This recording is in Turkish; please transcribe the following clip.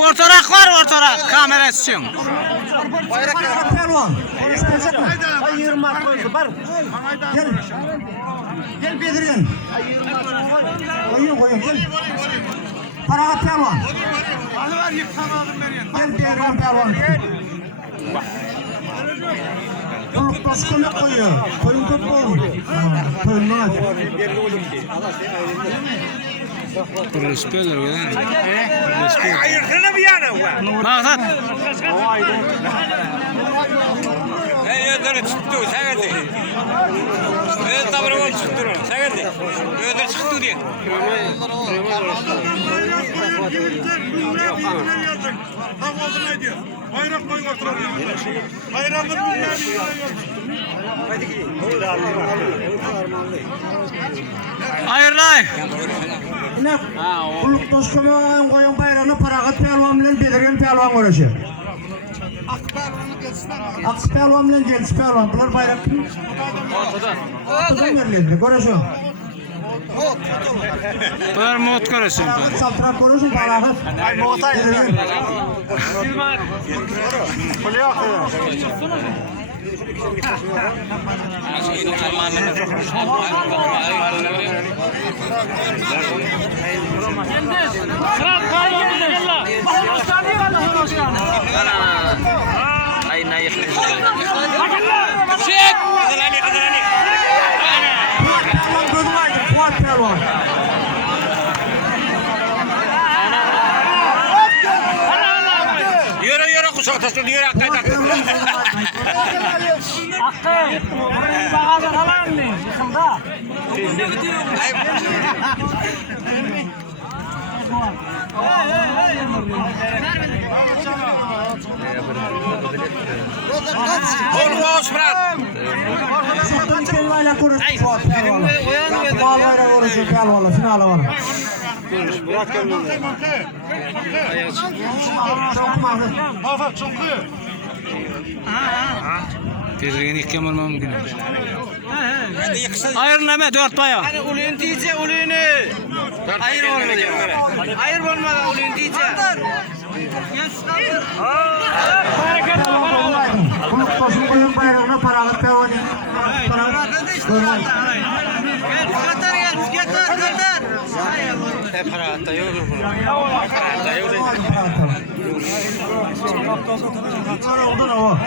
Ortarak var, ortarak. Kamera için. Gel Bedirgen. Koyun gel. Paragat pelvan. Gel Bedirgen pelvan. Kuluk toskunu koyuyor. Koyun topu. Koyun aç. Respeler öyle. Ayırtına bir yana var. Bağdat. Öyle çıktı, sen geldi. Öyle tabi çıktı, sen geldi. Öyle çıktı diye. Bayrak koyun oturalım. Bayramın Hayırlay. Ne? Kuluk toskunu koyun bayrağını paragat pelvan bilen Bedirgen pelvan uğraşıyor. Ak pelvan bilen geliş pelvan. Bunlar bayrak kim? Ortadan verildi. Görüşün. Bunlar mot karışın. Saltırak görüşün paragat. Ay Moğutay. Ay nayık. Çek! Kazanani. Pelvan gözüm aydın. Fuat pelvan. Yürü kuşak taşın yürü hakikaten. Bağada falan mı? Yıkımda. Olmaz Fırat. Şuradan pelvanla konuşun Fuat pelvanla. Bağlayla konuşun pelvanla. Finala var. Çok mahvet. Hafif çok iyi. Bedirgen iki yaman mümkün. Hayırlama 4 baya. Ulun diyece ulunu. Hayır olmadı. Hayır olmadı ulun diyece. Kuluk toskunu koyun bayrağına paragat pelvanı. Paragat. Getir. Hep hatta yok. Oldu ne o?